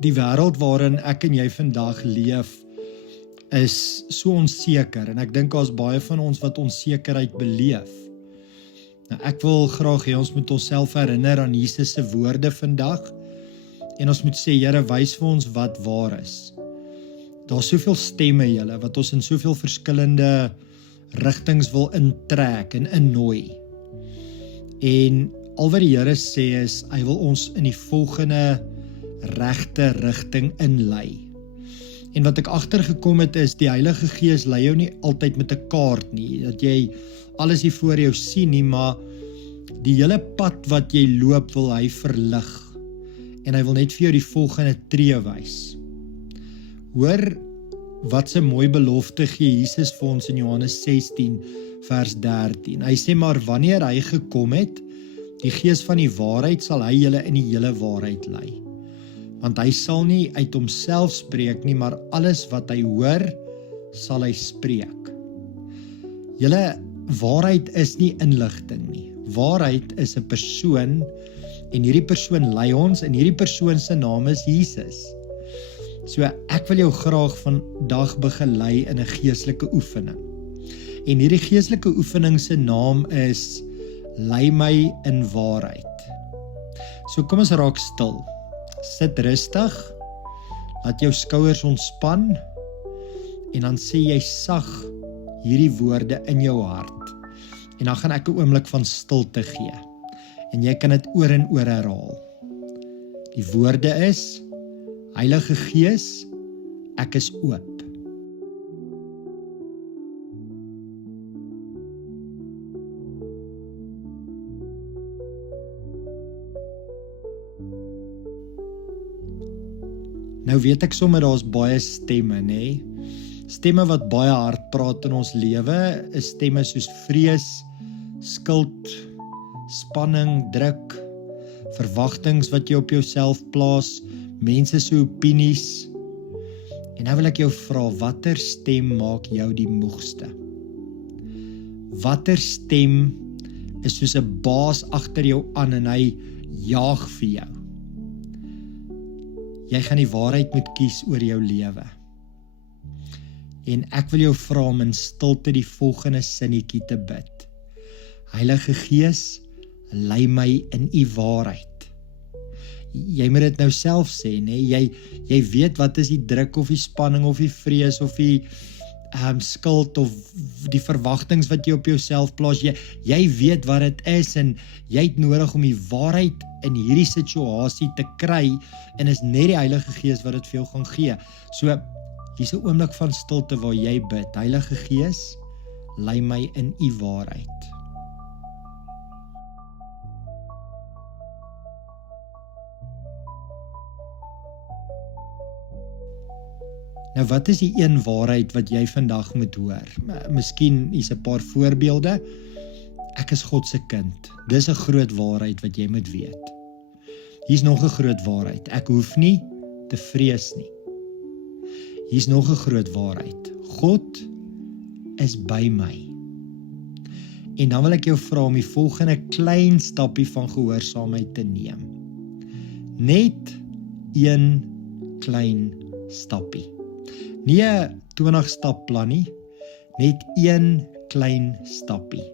Die wêreld waarin ek en jy vandag leef, is so onseker, en ek dink daar's baie van ons wat onsekerheid beleef. Nou, ek wil graag hê ons moet onsself herinner aan Jesus se woorde vandag, en ons moet sê, Here, wys vir ons wat waar is. Daar's soveel stemme, julle, wat ons in soveel verskillende rigtings wil intrek en innooi. En al wat die Here sê is, hy wil ons in die volgende regte rigting inlei. En wat ek agtergekom het is, die Heilige Gees lei jou nie altyd met 'n kaart nie, dat jy alles hier voor jou sien nie, maar die hele pad wat jy loop wil hy verlig. En hy wil net vir jou die volgende tree wys. Hoor wat 'n mooi belofte gee Jesus vir ons in Johannes 16 vers 13. Hy sê, maar wanneer hy gekom het, die Gees van die waarheid, sal hy julle in die hele waarheid lei. Want hy sal nie uit homself spreek nie, maar alles wat hy hoor, sal hy spreek. Julle, waarheid is nie inligting nie. Waarheid is 'n persoon, en hierdie persoon lei ons, en hierdie persoon se naam is Jesus. So ek wil jou graag vandag begelei in 'n geestelike oefening. En hierdie geestelike oefening se naam is, lei my in waarheid. So kom ons raak stil. Sit rustig, laat jou skouers ontspan, en dan sê jy sag hierdie woorde in jou hart. En dan gaan ek 'n oomblik van stilte gee. En jy kan dit oor en oor herhaal. Die woorde is, Heilige Gees, ek is oop. Nou weet ek sommer daar's baie stemme, nê? Stemme wat baie hard praat in ons lewe, is stemme soos vrees, skuld, spanning, druk, verwagtings wat jy op jouself plaas, mense se opinies. En nou wil ek jou vra, watter stem maak jou die moegste? Watter stem is soos 'n baas agter jou aan en hy jaag vir jou? Jy gaan die waarheid moet kies oor jou lewe. En ek wil jou vra om in stilte die volgende sinnetjie te bid. Heilige Gees, lei my in u waarheid. Jy moet dit nou self sê, nee? Jy weet wat is die druk of die spanning of die vrees of die skuld of die verwagtings wat jy op jouself plaas. Jy weet wat dit is, en jy het nodig om die waarheid in hierdie situasie te kry, en is net die Heilige Gees wat dit vir jou gaan gee. So, hier's 'n oomblik van stilte waar jy bid. Heilige Gees, lei my in u waarheid. Nou, wat is die een waarheid wat jy vandag moet hoor? Miskien is 'n paar voorbeelde. Ek is God se kind. Dis 'n groot waarheid wat jy moet weet. Hier's nog 'n groot waarheid. Ek hoef nie te vrees nie. Hier's nog 'n groot waarheid. God is by my. En dan wil ek jou vra om die volgende klein stappie van gehoorsaamheid te neem. Net een klein stappie. Nie 'n 20-stap plan nie, net een klein stappie.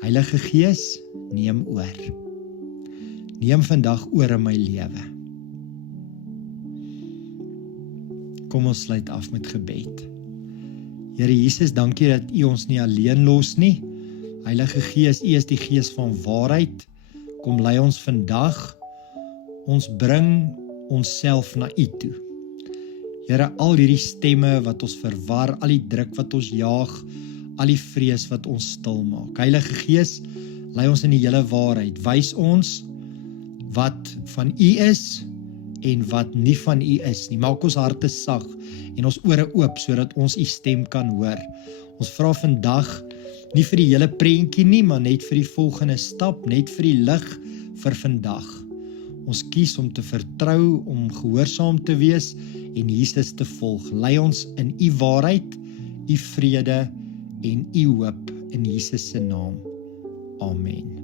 Heilige Gees, neem oor. Neem vandag oor in my lewe. Kom ons sluit af met gebed. Here Jesus, dankie dat U ons nie alleen los nie. Heilige Gees, U is die Gees van waarheid. Kom lei ons vandag. Ons bring onsself na U toe. Here, al hierdie stemme wat ons verwar, al die druk wat ons jaag, al die vrees wat ons stil maak. Heilige Gees, lei ons in die hele waarheid. Wys ons wat van U is en wat nie van U is nie. Maak ons harte sag en ons ore oop sodat ons U stem kan hoor. Ons vra vandag nie vir die hele prentjie nie, maar net vir die volgende stap, net vir die lig vir vandag. Ons kies om te vertrou, om gehoorsaam te wees en Jesus te volg. Lei ons in U waarheid, U vrede en U hoop in Jesus se naam. Amen.